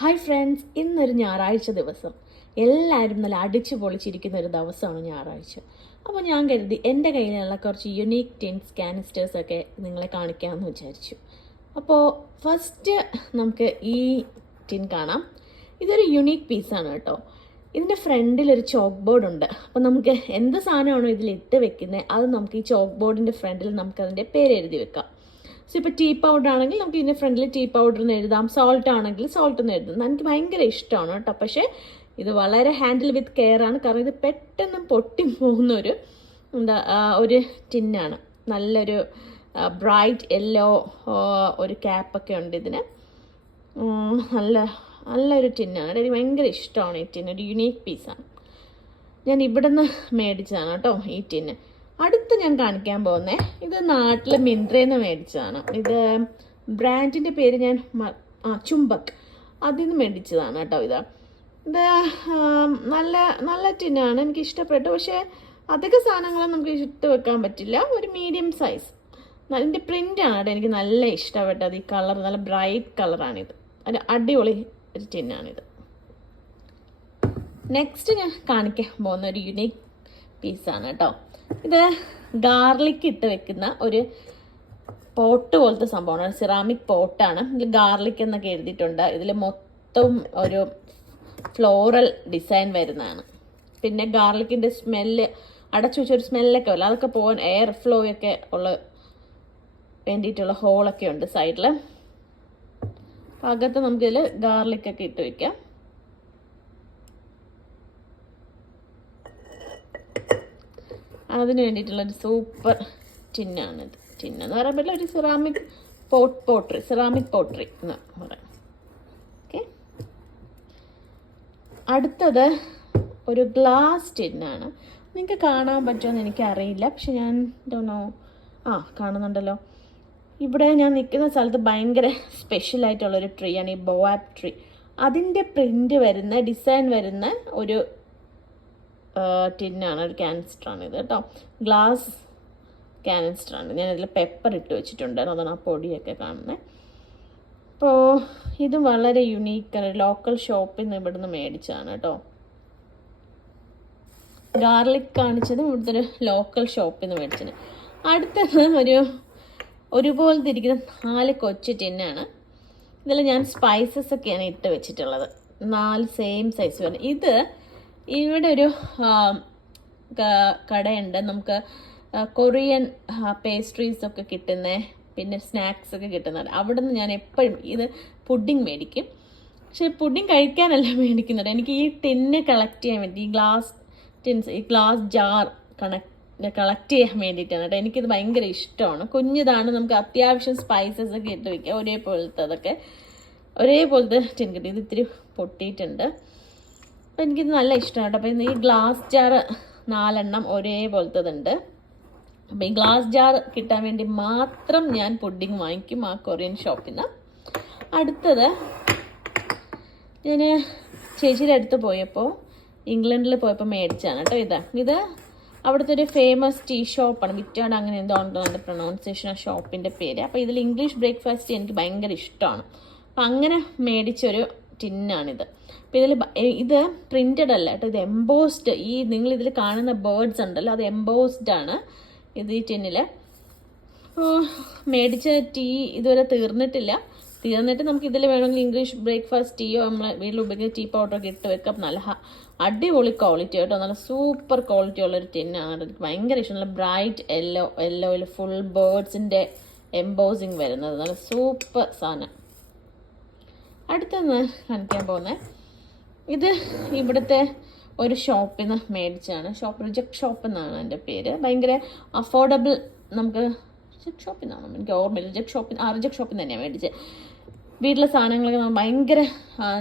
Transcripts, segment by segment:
Hi friends, ഇന്നൊരു ഞായറാഴ്ച ദിവസം. എല്ലാവരും നല്ല അടിച്ചു പൊളിച്ചിരിക്കുന്ന ഒരു ദിവസമാണ് ഞായറാഴ്ച. അപ്പോൾ ഞാൻ കരുതി എൻ്റെ കയ്യിലുള്ള കുറച്ച് യുണീക്ക് ടിൻസ് കാനിസ്റ്റേഴ്സൊക്കെ നിങ്ങളെ കാണിക്കാമെന്ന് വിചാരിച്ചു. അപ്പോൾ ഫസ്റ്റ് നമുക്ക് ഈ ടിൻ കാണാം. ഇതൊരു യുണീക്ക് പീസാണ് കേട്ടോ. ഇതിൻ്റെ ഫ്രണ്ടിലൊരു ചോക്ക് ബോർഡ് ഉണ്ട്. അപ്പോൾ നമുക്ക് എന്ത് സാധനമാണോ ഇതിലിട്ട് വെക്കുന്നത് അത് നമുക്ക് ഈ ചോക്ക് ബോർഡിൻ്റെ ഫ്രണ്ടിൽ നമുക്കതിൻ്റെ പേര് എഴുതി വെക്കാം. സോ ഇപ്പോൾ ടീ പൗഡർ ആണെങ്കിൽ നമുക്ക് ഇതിൻ്റെ ഫ്രണ്ടിൽ ടീ പൗഡർ എന്ന് എഴുതാം, സോൾട്ട് ആണെങ്കിൽ സോൾട്ട് എന്ന് എഴുതാം. എനിക്ക് ഭയങ്കര ഇഷ്ടമാണ് കേട്ടോ. പക്ഷേ ഇത് വളരെ ഹാൻഡിൽ വിത്ത് കെയർ ആണ്, കാരണം ഇത് പെട്ടെന്ന് പൊട്ടിപ്പോകുന്നൊരു ഒരു ടിന്നാണ്. നല്ലൊരു ബ്രൈറ്റ് യെല്ലോ ഒരു ക്യാപ്പൊക്കെ ഉണ്ട് ഇതിന്. നല്ലൊരു ടിന്നാണ്. എനിക്ക് ഭയങ്കര ഇഷ്ടമാണ് ഈ ടിൻ. ഒരു യുണീക്ക് പീസാണ്. ഞാൻ ഇവിടെ നിന്ന് മേടിച്ചതാണ് കേട്ടോ ഈ ടിന്ന്. അടുത്ത് ഞാൻ കാണിക്കാൻ പോകുന്നത് ഇത് നാട്ടിൽ മിന്ത്രയിൽ നിന്ന് മേടിച്ചതാണ്. ഇത് ബ്രാൻഡിൻ്റെ പേര് ഞാൻ ചുംബക്, അതിൽ നിന്ന് മേടിച്ചതാണ് കേട്ടോ. ഇത് നല്ല ടിന്നാണ്, എനിക്ക് ഇഷ്ടപ്പെട്ടു. പക്ഷേ അധിക സാധനങ്ങളും നമുക്ക് ഇട്ട് വെക്കാൻ പറ്റില്ല. ഒരു മീഡിയം സൈസ്. ഇതിൻ്റെ പ്രിൻ്റാണ് കേട്ടോ എനിക്ക് നല്ല ഇഷ്ടപ്പെട്ടത്. ഈ കളർ നല്ല ബ്രൈറ്റ് കളറാണിത്. ഒരു അടിപൊളി ഒരു ടിന്നാണിത്. നെക്സ്റ്റ് ഞാൻ കാണിക്കാൻ പോകുന്ന ഒരു യുണീക്ക് പീസാണ് കേട്ടോ. ഇത് ഗാർലിക് ഇട്ട് വെക്കുന്ന ഒരു പോട്ട് പോലത്തെ സംഭവമാണ്. സിറാമിക് പോട്ടാണ്. ഇതിൽ ഗാർലിക് എന്നൊക്കെ എഴുതിയിട്ടുണ്ട്. ഇതിൽ മൊത്തം ഒരു ഫ്ലോറൽ ഡിസൈൻ വരുന്നതാണ്. പിന്നെ ഗാർലിക്കിൻ്റെ സ്മെല്ല്, അടച്ചു വെച്ചൊരു സ്മെല്ലൊക്കെ ഉള്ളു, അതൊക്കെ പോകാൻ എയർ ഫ്ലോ ഒക്കെ ഉള്ള വേണ്ടിയിട്ടുള്ള ഹോളൊക്കെ ഉണ്ട് സൈഡിൽ. അപ്പം അകത്ത് നമുക്കിതിൽ ഗാർലിക്കൊക്കെ ഇട്ട് വയ്ക്കാം. അതിന് വേണ്ടിയിട്ടുള്ളൊരു സൂപ്പർ ടിന്നാണിത്. ടിന്നെന്ന് പറയുമ്പോൾ ഒരു സിറാമിക് സിറാമിക് പോട്ടറി എന്ന് പറയാം. ഓക്കെ, അടുത്തത് ഒരു ഗ്ലാസ് ടിന്നാണ്. നിങ്ങൾക്ക് കാണാൻ പറ്റുമെന്ന് എനിക്കറിയില്ല, പക്ഷെ ഞാൻ ഡോണോ കാണുന്നുണ്ടല്ലോ. ഇവിടെ ഞാൻ നിൽക്കുന്ന സ്ഥലത്ത് ഭയങ്കര സ്പെഷ്യലായിട്ടുള്ളൊരു ട്രീ ആണ് ഈ ബോവാബ് ട്രീ. അതിൻ്റെ പ്രിൻ്റ് വരുന്ന ഡിസൈൻ വരുന്ന ഒരു ടിന്നാണ്, ഒരു കാനിസ്റ്ററാണ് ഇത് കേട്ടോ. ഗ്ലാസ് കാനിസ്റ്ററാണ്. ഞാനതിൽ പെപ്പർ ഇട്ട് വെച്ചിട്ടുണ്ട്, അതാണ് ആ പൊടിയൊക്കെ കാണുന്നത്. അപ്പോൾ ഇത് വളരെ യുണീക്കാണ്. ലോക്കൽ ഷോപ്പിൽ നിന്ന് ഇവിടുന്ന് മേടിച്ചതാണ് കേട്ടോ. ഗാർലിക് കാണിച്ചതും ഇവിടുത്തെ ഒരു ലോക്കൽ ഷോപ്പിൽ നിന്ന് മേടിച്ചത്. അടുത്തത് ഒരുപോലത്തെ ഇരിക്കുന്ന 4 കൊച്ചു ടിന്നാണ്. ഇതിൽ ഞാൻ സ്പൈസസ് ഒക്കെയാണ് ഇട്ട് വെച്ചിട്ടുള്ളത്. 4 സെയിം സൈസ് വരെ. ഇത് ഇവിടെ ഒരു കടയുണ്ട്, നമുക്ക് കൊറിയൻ പേസ്ട്രീസ് ഒക്കെ കിട്ടുന്ന, പിന്നെ സ്നാക്സ് ഒക്കെ കിട്ടുന്നത്. അവിടെ നിന്ന് ഞാൻ എപ്പോഴും ഇത് പുഡിങ് മേടിക്കും. പക്ഷേ പുഡിങ് കഴിക്കാനല്ല മേടിക്കുന്നത്, എനിക്ക് ഈ ടിന്ന് കളക്ട് ചെയ്യാൻ വേണ്ടി, ഈ ഗ്ലാസ് ജാർ കളക്ട് ചെയ്യാൻ വേണ്ടിയിട്ടാണ് കേട്ടോ. എനിക്കിത് ഭയങ്കര ഇഷ്ടമാണ്. കുഞ്ഞിതാണ്, നമുക്ക് അത്യാവശ്യം സ്പൈസസ് ഒക്കെ ഇട്ട് വയ്ക്കാം. ഒരേപോലത്തെ ടിൻ കിട്ടി. ഇത് ഇത്തിരി പൊട്ടിയിട്ടുണ്ട്. അപ്പോൾ എനിക്കിത് നല്ല ഇഷ്ടമാണ് കേട്ടോ. അപ്പോൾ ഈ ഗ്ലാസ് ജാർ 4 എണ്ണം ഒരേപോലത്തതുണ്ട്. അപ്പോൾ ഈ ഗ്ലാസ് ജാർ കിട്ടാൻ വേണ്ടി മാത്രം ഞാൻ പുഡിങ് വാങ്ങിക്കും ആ കൊറിയൻ ഷോപ്പിൽ നിന്ന്. അടുത്തത് ഞാൻ ചേച്ചിയുടെ അടുത്ത് പോയപ്പോൾ, ഇംഗ്ലണ്ടിൽ പോയപ്പോൾ മേടിച്ചാണ് കേട്ടോ. ഇത് അവിടുത്തെ ഒരു ഫേമസ് ടീ ഷോപ്പാണ്. വിറ്റാഡ് അങ്ങനെ എന്തോ ഉണ്ടോ എൻ്റെ പ്രൊണൗൺസിയേഷൻ ആ ഷോപ്പിൻ്റെ പേര്. അപ്പോൾ ഇതിൽ ഇംഗ്ലീഷ് ബ്രേക്ക്ഫാസ്റ്റ് എനിക്ക് ഭയങ്കര ഇഷ്ടമാണ്. അപ്പം അങ്ങനെ മേടിച്ചൊരു ടിന്നാണിത്. അപ്പോൾ ഇത് പ്രിൻറ്റഡ് അല്ല കേട്ടോ, ഇത് എംബോസ്ഡ്. നിങ്ങളിതിൽ കാണുന്ന ബേർഡ്സ് ഉണ്ടല്ലോ, അത് എംബോസ്ഡ് ആണ് ഇത് ഈ ടിന്നിൽ. മേടിച്ച ടീ ഇതുവരെ തീർന്നിട്ട് നമുക്ക് ഇതിൽ വേണമെങ്കിൽ ഇംഗ്ലീഷ് ബ്രേക്ക്ഫാസ്റ്റ് ടീയോ നമ്മൾ വീട്ടിൽ ഉപയോഗിക്കുന്ന ടീ പൗഡറൊക്കെ ഇട്ട് വെക്കാം. നല്ല അടിപൊളി ക്വാളിറ്റി കേട്ടോ, നല്ല സൂപ്പർ ക്വാളിറ്റി ഉള്ളൊരു ടിന്നാണ്. എനിക്ക് ഭയങ്കര ഇഷ്ടം. നല്ല ബ്രൈറ്റ് യെല്ലോയിൽ ഫുൾ ബേർഡ്സിൻ്റെ എംബോസിങ് വരുന്നത്, നല്ല സൂപ്പർ സാധനം. അടുത്തൊന്ന് കാണിക്കാൻ പോകുന്നത് ഇത് ഇവിടുത്തെ ഒരു ഷോപ്പിൽ നിന്ന് മേടിച്ചാണ്. റിജക്ട് ഷോപ്പ് എന്നാണ് എൻ്റെ പേര്. ഭയങ്കര അഫോർഡബിൾ. നമുക്ക് റിജക്ട് ഷോപ്പിൽ നിന്നാണ്, എനിക്ക് ഓർമ്മയില്ല. റിജക്ട് ഷോപ്പിൽ നിന്ന് തന്നെയാണ് മേടിച്ചത്. വീട്ടിലെ സാധനങ്ങളൊക്കെ ഭയങ്കര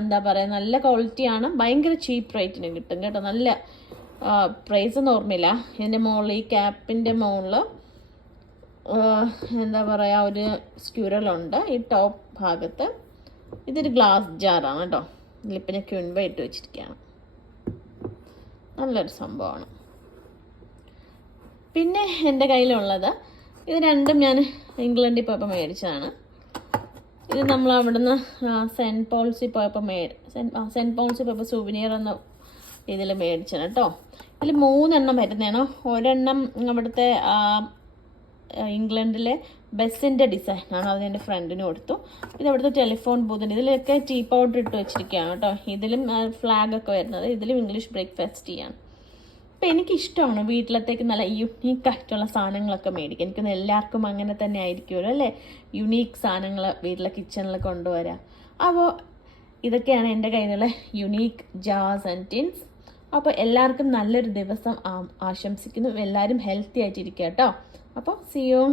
എന്താ പറയുക, നല്ല ക്വാളിറ്റിയാണ്. ഭയങ്കര ചീപ്പ് റേറ്റിന് കിട്ടും കേട്ടോ. നല്ല പ്രൈസ് ഒന്നും ഓർമ്മയില്ല. ഇതിൻ്റെ മുകളിൽ, ഈ ക്യാപ്പിൻ്റെ മുകളിൽ എന്താ പറയുക, ഒരു സ്ക്യൂറലുണ്ട് ഈ ടോപ്പ് ഭാഗത്ത്. ഇതൊരു ഗ്ലാസ് ജാറാണ് കേട്ടോ. ഇതിലിപ്പോൾ ഞാൻ ക്യുൻവ ഇട്ട് വെച്ചിരിക്കുകയാണ്. നല്ലൊരു സംഭവമാണ്. പിന്നെ എൻ്റെ കയ്യിലുള്ളത് ഇത് രണ്ടും ഞാൻ ഇംഗ്ലണ്ടിൽ പോയപ്പോൾ മേടിച്ചതാണ്. ഇത് നമ്മൾ അവിടുന്ന് സെൻറ്റ് പോൾസിൽ പോയപ്പോൾ സെൻറ്റ് പോൾസിൽ പോയപ്പോൾ സുവനിയർ എന്ന ഇതിൽ മേടിച്ചാണ് കേട്ടോ. ഇതിൽ 3 എണ്ണം വരുന്നതാണ്. ഒരെണ്ണം അവിടുത്തെ ഇംഗ്ലണ്ടിലെ ബസ്സിൻ്റെ ഡിസൈനാണ്, അത് എൻ്റെ ഫ്രണ്ടിന് കൊടുത്തു. ഇത് അവിടുത്തെ ടെലിഫോൺ ബൂത്തിൻ്റെ, ഇതിലൊക്കെ ടീ പൗഡർ ഇട്ട് വെച്ചിരിക്കുകയാണ് കേട്ടോ. ഇതിലും ഫ്ലാഗൊക്കെ വരുന്നത്, ഇതിലും ഇംഗ്ലീഷ് ബ്രേക്ക്ഫാസ്റ്റ് ചെയ്യാണ്. അപ്പോൾ എനിക്കിഷ്ടമാണ് വീട്ടിലത്തേക്ക് നല്ല യുണീക്കായിട്ടുള്ള സാധനങ്ങളൊക്കെ മേടിക്കുക. എനിക്കൊന്ന് എല്ലാവർക്കും അങ്ങനെ തന്നെ ആയിരിക്കുമല്ലോ അല്ലേ, യുണീക്ക് സാധനങ്ങൾ വീട്ടിലെ കിച്ചണിൽ കൊണ്ടുവരാം. അപ്പോൾ ഇതൊക്കെയാണ് എൻ്റെ കയ്യിലുള്ള യുണീക്ക് ജാർസ് ആൻഡ് ടിൻസ്. അപ്പോൾ എല്ലാവർക്കും നല്ലൊരു ദിവസം ആശംസിക്കുന്നു. എല്ലാവരും ഹെൽത്തി ആയിട്ടിരിക്കുക കേട്ടോ. അപ്പോൾ സീ യു.